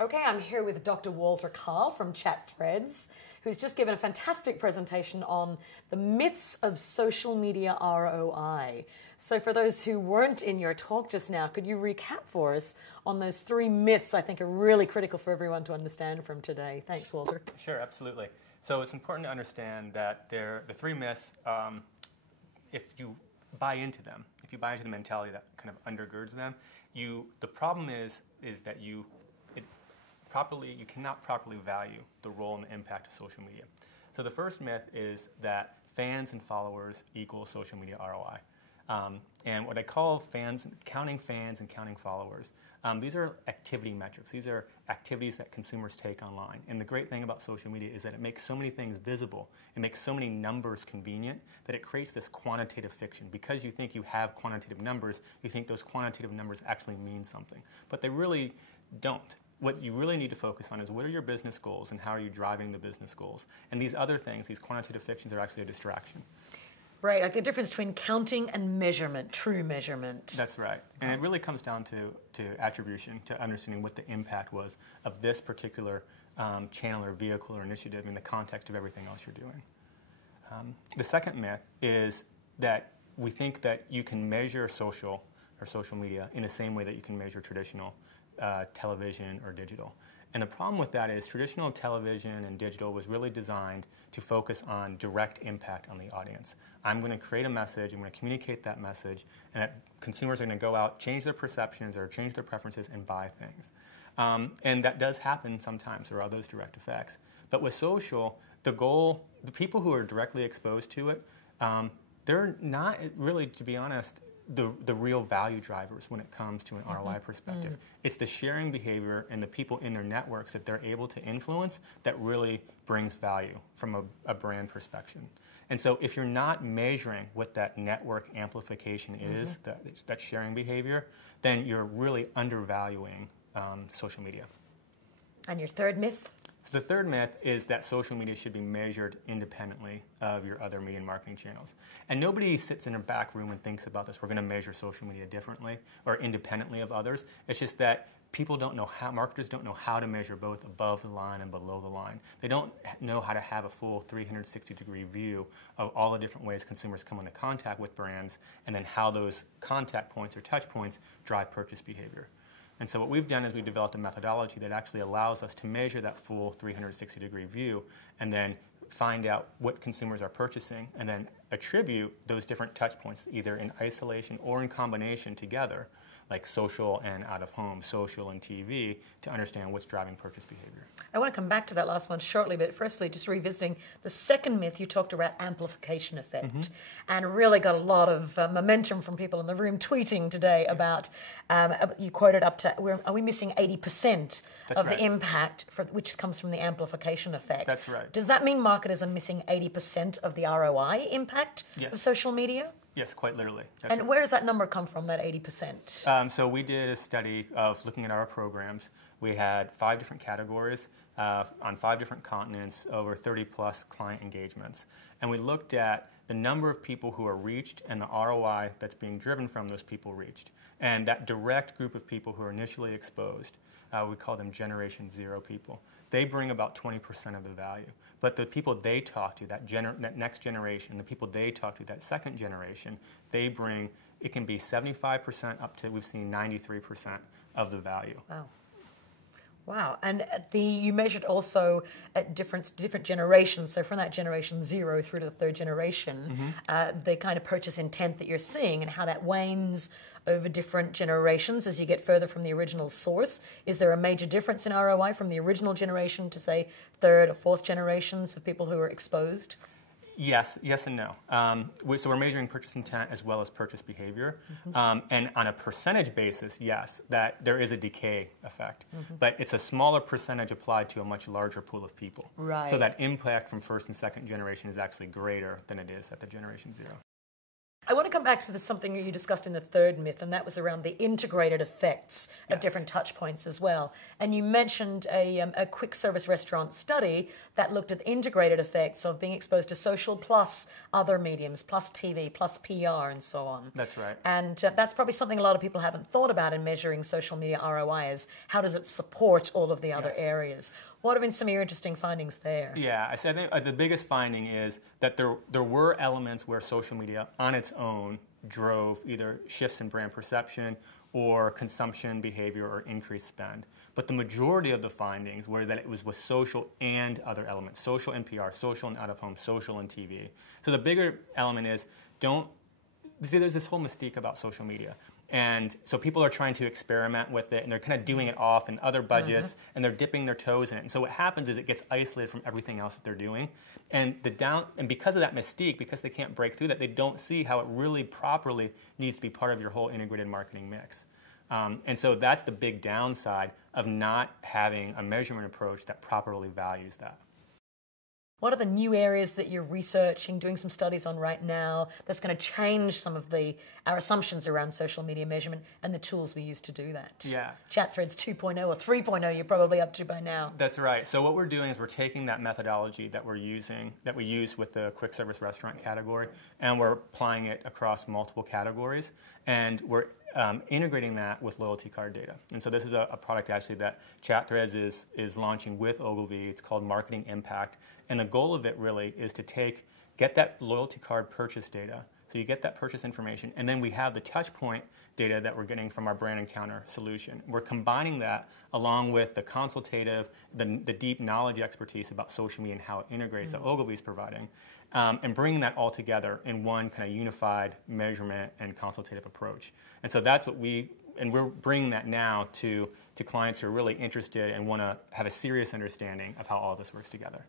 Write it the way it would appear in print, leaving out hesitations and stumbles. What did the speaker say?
Okay, I'm here with Dr. Walter Carl from Chat Threads, who's just given a fantastic presentation on the myths of social media ROI. So for those who weren't in your talk just now, could you recap for us on those three myths I think are really critical for everyone to understand from today? Thanks, Walter. Sure, absolutely. So it's important to understand that the three myths, if you buy into them, if you buy into the mentality that kind of undergirds them, the problem is that you cannot properly value the role and the impact of social media. So the first myth is that fans and followers equal social media ROI. And what I call counting fans and counting followers, these are activity metrics. These are activities that consumers take online. And the great thing about social media is that it makes so many things visible. It makes so many numbers convenient that it creates this quantitative fiction. Because you think you have quantitative numbers, you think those quantitative numbers actually mean something. But they really don't. What you really need to focus on is what are your business goals and how are you driving the business goals. And these other things, these quantitative fictions, are actually a distraction. Right, like the difference between counting and measurement, true measurement. That's right. And it really comes down to attribution, to understanding what the impact was of this particular channel or vehicle or initiative in the context of everything else you're doing. The second myth is that we think that you can measure social media in the same way that you can measure traditional television or digital. And the problem with that is traditional television and digital was really designed to focus on direct impact on the audience. I'm going to create a message, I'm going to communicate that message, and that consumers are going to go out, change their perceptions or change their preferences and buy things. And that does happen sometimes. There are those direct effects. But with social, the people who are directly exposed to it, they're not really, to be honest, the real value drivers when it comes to an ROI perspective. It's the sharing behavior and the people in their networks that they're able to influence that really brings value from a brand perspective. And so if you're not measuring what that network amplification is, that sharing behavior, then you're really undervaluing social media. And your third myth? So the third myth is that social media should be measured independently of your other media and marketing channels. And nobody sits in a back room and thinks about this. We're going to measure social media differently or independently of others. It's just that people don't know how, marketers don't know how to measure both above the line and below the line. They don't know how to have a full 360-degree view of all the different ways consumers come into contact with brands and then how those contact points or touch points drive purchase behavior. And so what we've done is we've developed a methodology that actually allows us to measure that full 360-degree view and then find out what consumers are purchasing and then attribute those different touch points either in isolation or in combination together, like social and out-of-home, social and TV, to understand what's driving purchase behavior. I want to come back to that last one shortly, but firstly, just revisiting the second myth, you talked about amplification effect, and really got a lot of momentum from people in the room tweeting today about, you quoted up to, are we missing 80% of the impact, which comes from the amplification effect? That's right. Does that mean marketers are missing 80% of the ROI impact of social media? Yes, quite literally. And where does that number come from, that 80%? So we did a study of looking at our programs. We had 5 different categories on 5 different continents, over 30-plus client engagements. And we looked at the number of people who are reached and the ROI that's being driven from those people reached. And that direct group of people who are initially exposed, we call them Generation Zero people. They bring about 20% of the value. But the people they talk to, that next generation, the people they talk to, that second generation, they bring, it can be 75% up to, we've seen 93% of the value. Wow. Wow, and you measured also at different generations, so from that generation 0 through to the third generation, the kind of purchase intent that you're seeing and how that wanes over different generations as you get further from the original source. Is there a major difference in ROI from the original generation to, say, third or fourth generations of people who are exposed? Yes and no. So we're measuring purchase intent as well as purchase behavior. And on a percentage basis, yes, that there is a decay effect. But it's a smaller percentage applied to a much larger pool of people. Right. So that impact from first and second generation is actually greater than it is at the generation 0. I want to come back to something you discussed in the third myth, and that was around the integrated effects of different touch points as well. And you mentioned a quick service restaurant study that looked at the integrated effects of being exposed to social plus other mediums, plus TV, plus PR, and so on. That's right. And that's probably something a lot of people haven't thought about in measuring social media ROI is how does it support all of the other areas? What have been some of your interesting findings there? Yeah, I think the biggest finding is that there were elements where social media on its own drove either shifts in brand perception or consumption behavior or increased spend. But the majority of the findings were that it was with social and other elements, social and PR, social and out-of-home, social and TV. So the bigger element is there's this whole mystique about social media. And so people are trying to experiment with it, and they're kind of doing it off in other budgets, and they're dipping their toes in it. And so what happens is it gets isolated from everything else that they're doing. And because of that mystique, because they can't break through that, they don't see how it really properly needs to be part of your whole integrated marketing mix. And so that's the big downside of not having a measurement approach that properly values that. What are the new areas that you're researching, doing some studies on right now that's going to change some of our assumptions around social media measurement and the tools we use to do that? Yeah. Chat Threads 2.0 or 3.0 you're probably up to by now. That's right. So what we're doing is we're taking that methodology that we use with the quick service restaurant category, and we're applying it across multiple categories, and we're integrating that with loyalty card data. And so this is a product actually that Chat Threads is launching with Ogilvy. It's called Marketing Impact. And the goal of it really is to get that loyalty card purchase data. So you get that purchase information, and then we have the touch point data that we're getting from our brand encounter solution. We're combining that along with the consultative, the deep knowledge expertise about social media and how it integrates that Ogilvy is providing, and bringing that all together in one kind of unified measurement and consultative approach. And so that's what we're bringing that now to clients who are really interested and want to have a serious understanding of how all this works together.